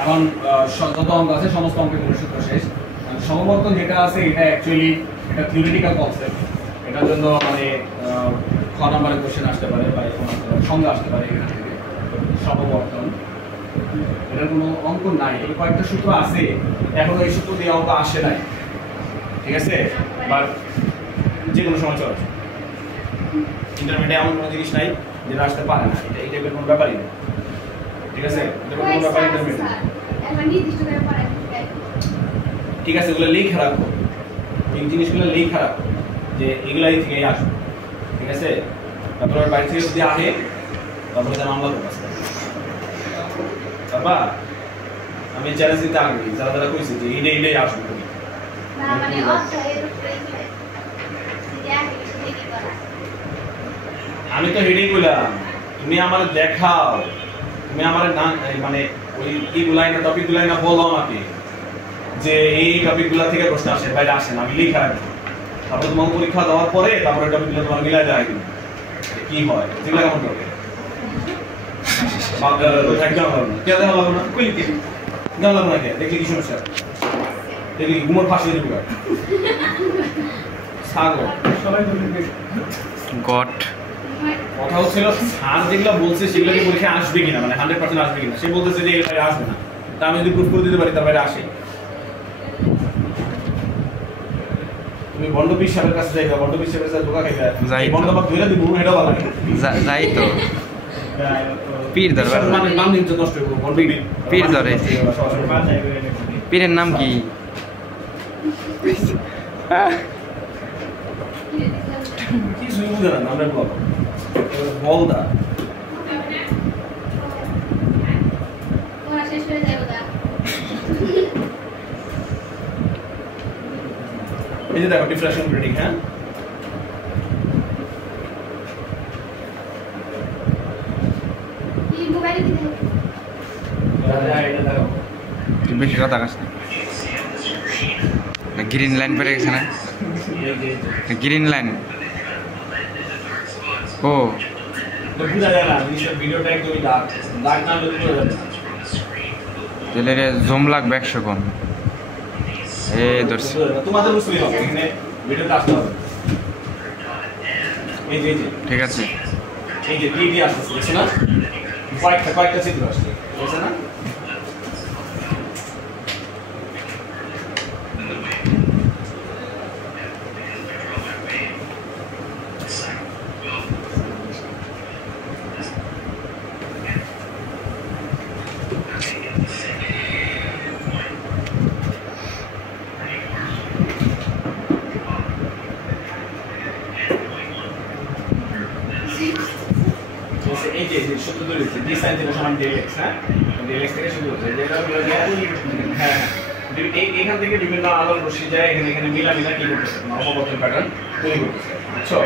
এখন যত অঙ্ক আছে সমস্ত অঙ্কের কোনো সূত্র শেষ। সমবর্তন যেটা আছে এটা অ্যাকচুয়ালি এটা থিওরিটিক্যাল কনসেপ্ট। এটার জন্য মানে খ নাম্বারের কোশ্চেন আসতে পারে বা সংজ্ঞা আসতে পারে এখান থেকে। সমবর্তন এটার কোনো অঙ্ক নাই, তবে কয়েকটা সূত্র আছে, এখনো এই সূত্র দিয়ে অঙ্ক আসে নাই, ঠিক আছে? বাট যে কোনো সময় চলে আসে। ইন্টারমিডিয়েট এমন কোনো জিনিস নাই যেটা আসতে পারে না, এটা এই টাইপের কোনো ব্যাপারই না, ঠিক আছে? এটা কোনো ব্যাপার ইন্টারমিডিয়েট, ঠিক আছে? এগুলো লেখা রাখো, এই জিনিসগুলো লেখা রাখো যে এগুলাই থেকে আসবে, ঠিক আছে? তারপর বাইরে থেকে যদি আসে তারপরে তার মামলা করতে আসবে। তারপর আমি চ্যালেঞ্জ দিতে আগ্রহী, যারা যারা কইছে যে এইটাই আসবে আমি তো হেডেই বললাম, তুমি আমার দেখাও, তুমি আমার না মানে ওই এইগুলাই না টপিকগুলাই না বলো আমাকে যে এই টপিকগুলো থেকে প্রশ্ন আসে, বাইরে আসে না, আমি লিখে রাখবো। তারপর তোমার পরীক্ষা দেওয়ার পরে তারপরে টপিকগুলো তোমার মিলাই দেওয়া কি হয় যেগুলো কেমন করবে দেখলি কি সমস্যা, দেখলি ঘুমোর ফাঁসি হয়ে যাবে কথা হচ্ছিল স্যার যেগুলো বলছে সেগুলো কি পরীক্ষা আসবে কিনা, মানে 100% আসবে কিনা। সে বলতেছে যে এর বাইরে আসবে না, তা আমি যদি প্রুফ করে দিতে পারি তার বাইরে আসে। তুমি বন্ডপীর সাহেবের কাছে যাইবা, বন্ডপীর সাহেবের কাছে ধোকা খাইবা, বন্ডবাক ধরে দিব এটা ভালো লাগে যাই তো পীর দরবার মানে নাম নিতে নষ্ট হইব বন্ডপীর পীর ধরে। পীরের নাম কি? কিছুই বুঝে না, আমরা বলদা এই যে দেখো ডিফ্লেকশন গ্রেডিং, হ্যাঁ বেশি কথা কাজ না। গ্রিন লাইন পেরে গেছে না, গ্রিন লাইন। ও তাহলে জুম লাগবে 100 কম। এই ধরছি তোমাদের বুঝতেই হবে, এখানে ভিডিওটা আসতে হবে। এই যে ঠিক আছে, এই যে টিভি আসছে, দেখছো না? কয়েকটা চিত্র আসছে, বুঝছো না? এই যে সূত্র ধরে দিচ্ছি d sin θ সমান dx, হ্যাঁ dx থেকে শুরু হচ্ছে যেটা হলো হ্যাঁ এখান থেকে বিভিন্ন আলোর রশ্মি যায় এখানে মিলামিলা কি করতেছে, অপবর্তন প্যাটার্ন তৈরি করতেছে। বুঝছো?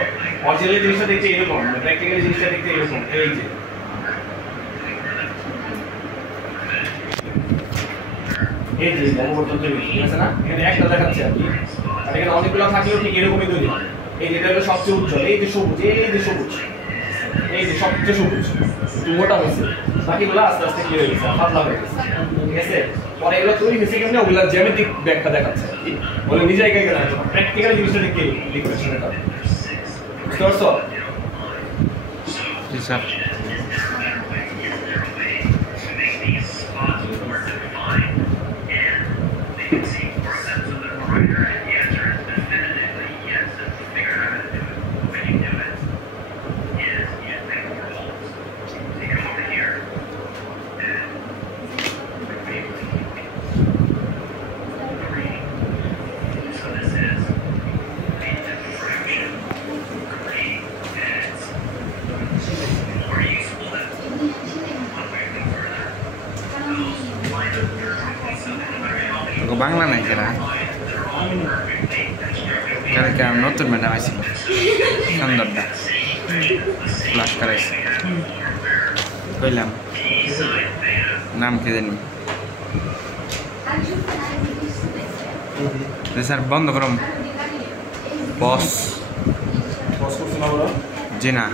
অরিজিনালি জিনিসটা দেখতে এরকম, প্র্যাকটিক্যালি জিনিসটা দেখতে এরকম। এই যে অপবর্তন তৈরি হচ্ছে, ঠিক আছে না? এখানে একটা দেখাচ্ছে আর কি, আর এখানে অনেকগুলো থাকলেও ঠিক এরকমই তৈরি হয়। এই যেটা হলো সবচেয়ে উজ্জ্বল, এই যে সবুজ, এই যে সবুজ, এই যে সবচেয়ে সবুজ একটু মোটা হয়েছে, বাকিগুলো আস্তে আস্তে কি হয়ে গেছে, পাতলা হয়ে গেছে, ঠিক আছে? পরে এগুলো তৈরি হয়েছে কেমনি, ওগুলা জ্যামিতিক ব্যাখ্যা দেখাচ্ছে আর কি, বলে নিজে জায়গায় গেলে প্র্যাকটিক্যাল জিনিসটা দেখতে লিখবে সেটা। বুঝতে পারছো? জি স্যার। বাংলা নাই কেনা কালকে নতুন ম্যাডাম আছে সুন্দরটা ক্লাস করাইছে, কইলাম নাম কে জানি স্যার বন্ধ করম বস করছো না? জি না।